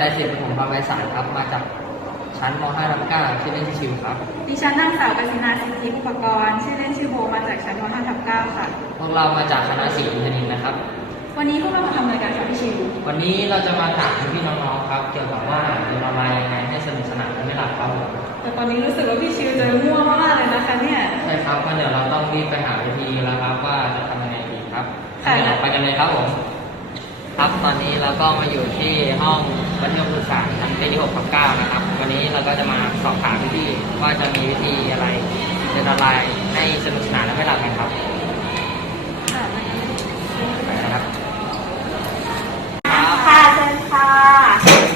ผมชื่อนายไตรศิษฐ์ผมพาไพศาลครับ มาจากชั้นม .5 ทับ9ชื่อเล่นชื่อชิวครับ ดิฉันนางสาวกสินาสิทธิอุปกรณ์ชื่อเล่นชื่อโบมาจากชั้นม .5 ทับ9ค่ะ พวกเรามาจากคณะศิลป์อินทนินทร์นะครับ วันนี้พวกเรามาทำอะไรกันคะพี่ชิว วันนี้เราจะมาถามพี่น้องๆครับ เกี่ยวกับว่าเรียนออนไลน์ยังไงให้สนุกสนานและไม่หลับครับผมแต่ตอนนี้รู้สึกว่าพี่ชิวจะมั่วมากๆเลยนะคะเนี่ยใช่ครับก็เดี๋ยวเราต้องรีบไปหาวิธีแล้วครับว่าจะทำยังไงดีครับค่ะ เดี๋ยวเราไปกันเลยครับผม ครับตอนนี้เราก็มาอยู่ที่ห้อง มัธยมศึกษาชั้นปีที่6ทับ9นะครับ วันนี้เราก็จะมาสอบถามพี่ๆว่าจะมีวิธีอะไรเรียนออนไลน์ให้สนุกสนานและไม่หลับกันครับค่ะไปนะครับค่ะเชิญค่ะ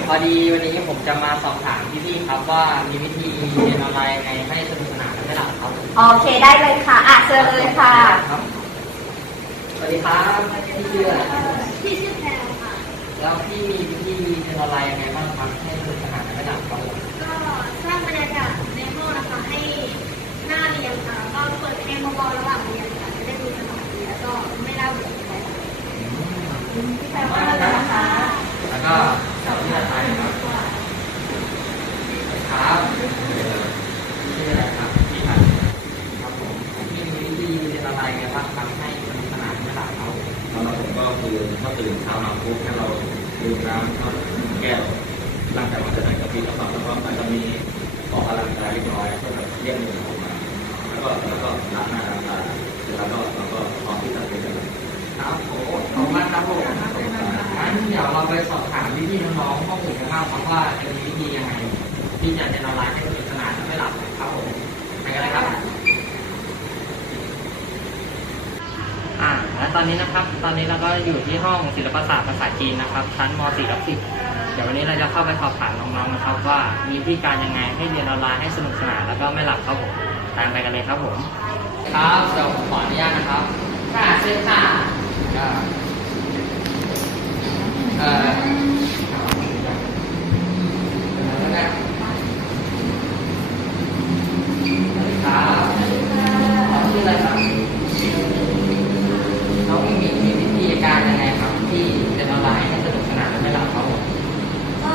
พอดีวันนี้ผมจะมาสอบถามพี่ๆครับว่ามีวิธีเรียนออนไลน์ยังไงให้สนุกสนานและไม่หลับครับโอเคได้เลยค่ะอะเชิญเลยค่ะ ครับสวัสดีครับพี่ชื่ออะไรครับพี่ชื่อ แล้วที่มีวิธีเรียนออนไลน์ยังไงบ้างครับให้สนุกสนานและดับครับก็สร้างบรรยากาศในห้องนะคะให้หน้าเรียนค่ะก็เปิดเพลงเบาๆแล้ว่างเรียนค่ะจะได้มีสมาธิแล้วก็ไม่น่าเบื่อใครค่ะ พี่แพรว่าอะไรนะคะ แล้วก็สอบที่อะไรครับครับชื่ออะไรครับพี่ครับครับผมพี่มีวิธีเรียนออนไลน์ยังไงบ้างครับให้สนุกสนานและไม่หลับครับผม สำหรับผมก็คือเมื่อตื่นเช้ามาปุ๊บให้เราดื่มน้ำเข้าแก้ว หลังจากนั้นจะได้กาแฟแล้วก็แล้วก็อาจจะมีออกกำลังกายเล็กน้อยเพื่อแบบเรียกมือออกมาแล้วก็แล้วก็ล้างหน้าล้างตาเสร็จแล้วก็แล้วก็พร้อมที่จะเรียนกันครับโอ้ขอบคุณมากครับผมงั้นเดี๋ยวเราไปสอบถามพี่ๆน้องๆห้องอื่นกันบ้างครับว่าจะมีวิธียังไงที่จะเรียนออนไลน์ให้สนุกสนานไม่หลับครับผมไปกันเลยครับอ่าและตอนนี้นะครับ ตอนนี้เราก็อยู่ที่ห้องศิลปศาสตร์ภาษาจีนนะครับ ชั้นม .4 ทับ10 เดี๋ยววันนี้เราจะเข้าไปสอบถามน้องๆนะครับ ว่ามีวิธีการยังไงให้เรียนออนไลน์ให้สนุกสนานแล้วก็ไม่หลับครับผมตามไปกันเลยครับผม ครับเดี๋ยวผมขออนุญาตนะครับค่ะเชิญค่ะอ่าเอ่อแล้วนะสวัสดีครับขอชื่ออะไรครับ น้องมีมีมีวิธีการยังไงครับ ที่จะออนไลน์ให้สนุกสนานและไม่หลับครับผม ก็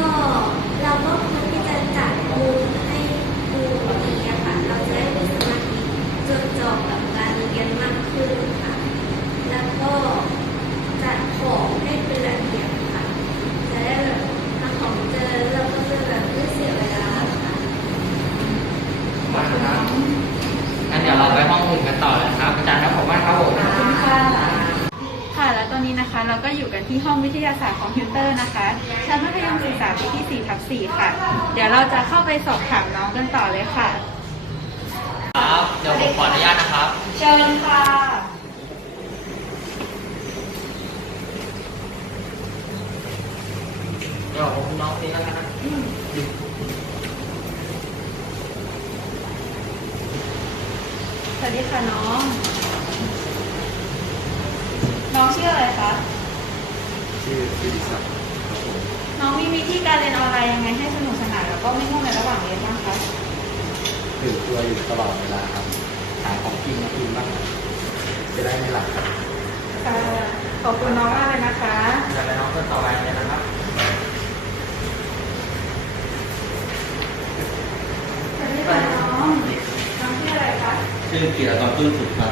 เราก็ควรที่จะจัดมุมให้ดูดีอะค่ะ เราจะได้มีสมาธิจดจ่อกับการเรียนมากขึ้นค่ะ แล้วก็จัดของให้เป็นระเบียบค่ะ จะได้แบบทำของเจอเราก็จะแบบไม่เสียเวลาค่ะ มาครับงั้นเดี๋ยวเราไปห้องอื่นกันต่อเลยนะครับอาจารย์ครับผมมากครับผม ขอบคุณค่ะ ค่ะ แล้วต อนนี้นะคะเราก็อยู่กันที่ห้องวิทยาศาสตร์คอมพิวเตอร์นะคะชั้นมัธยมศึกษาปีที่4ทับ4ค่ะ เดี๋ยวเราจะเข้าไปสอบถามน้องกันต่อเลยค่ะ ครับเดี๋ยวผมขออนุญาตนะครับ เชิญค่ะ เดี๋ยวผมน้องนี่แล้วกันนะสวัสดีค่ะน้อง น้องชื่ออะไรคะ ชื่อสิริศักดิ์ครับผมน้องมีวิธีการเรียนออนไลน์ยังไงให้สนุกสนานแล้วก็ไม่ง่วงในระหว่างเรียนบ้างคะถือตัวอยู่ตลอดเวลาครับหาของกินมากินบ้างจะได้ไม่หลับครับค่ะขอบคุณน้องมากเลยนะคะเดี๋ยวไปน้องคนต่อไปเลยนะครับสวัสดีค่ะน้องน้องชื่ออะไรคะชื่อกีรกรตื้นสุดครับ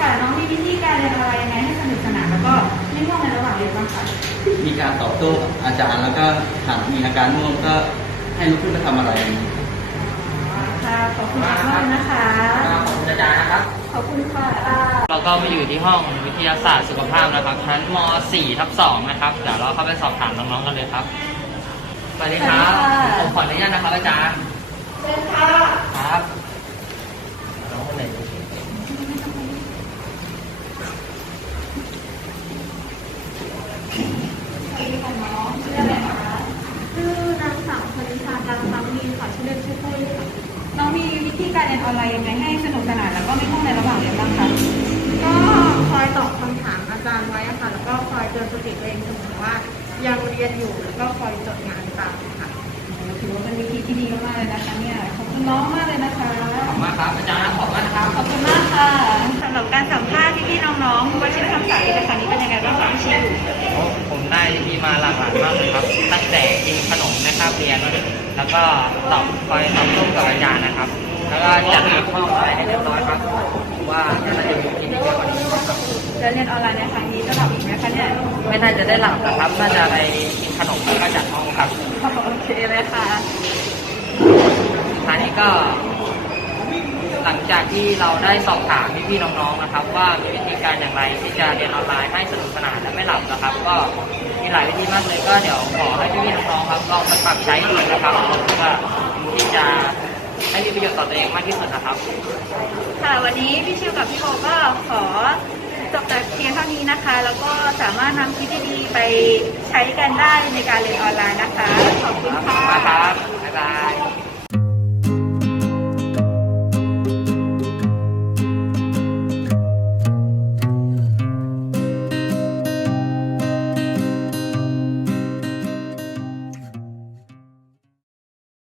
ค่ะน้องมีวิธีการเรียนออนไลน์ยังไงให้สนุกสนานแล้วก็ไม่ง่วงในระหว่างเรียนบ้างคะมีการตอบโต้กับอาจารย์แล้วก็หากมีอาการง่วงก็ให้ลุกขึ้นมาทำอะไรอ๋อค่ะขอบคุณมากเลยนะคะ ขอบคุณอาจารย์นะครับ ขอบคุณค่ะเราก็มาอยู่ที่ห้องวิทยาศาสตร์สุขภาพนะครับชั้นม .4 ทับ2นะครับเดี๋ยวเราเข้าไปสอบถามน้องๆกันเลยครับสวัสดีครับสวัสดีค่ะผมขออนุญาตนะครับอาจารย์เชิญค่ะ ครับน้องคนไหนดูสิ สวัสดีค่ะน้องชื่ออะไรคะชื่อนางสาวพนิชาการฟังมีนค่ะชื่อเล่นชื่อปุ้ยค่ะน้องมีวิธีการเรียนออนไลน์ยังไงให้สนุกสนานแล้วก็ไม่ง่วงในระหว่างเรียนบ้างคะก็คอยตอบคำถามอาจารย์ไว้อะค่ะ แล้วก็คอยเตือนสติตัวเองเสมอว่ายังเรียนอยู่แล้วก็คอยจดงานตามค่ะ ถือว่าเป็นวิธีที่ดีมากๆเลยนะคะเนี่ยขอบคุณน้องมาก มาหลากหลายมากเลยครับ ตั้งแต่กินขนมในคาบเรียน แล้วก็ตอบคอยตอบร่วมกับอาจารย์นะครับ แล้วก็จัดห้องอะไรให้เรียบร้อยครับว่าจะอยู่ที่นี่เยอะกว่านี้ครับจะเรียนออนไลน์ในครั้งนี้จะหลับอีกไหมคะเนี่ยไม่น่าจะได้หลับนะครับ น่าจะไปกินขนมแล้วก็จัดห้องครับ โอเคเลยค่ะคราวนี้ก็หลังจากที่เราได้สอบถามพี่ๆน้องๆนะครับ ว่ามีวิธีการอย่างไรที่จะเรียนออนไลน์ให้สนุกสนานและไม่หลับนะครับ ก็มี หลายวิธีมากเลยก็เดี๋ยวขอให้พี่ๆน้องๆครับลองไปปรับใช้ดูนะครับเพื่อที่จะให้มีประโยชน์ต่อตัวเองมากที่สุดนะครับ ค่ะ วันนี้พี่ชิวกับพี่โบก็ขอจบแต่เพียงเท่านี้นะคะ แล้วก็สามารถนำคลิปดีๆไปใช้กันได้ในการเรียนออนไลน์นะคะ ขอบคุณขอบค่ะคุณมากครับ บ๊ายบาย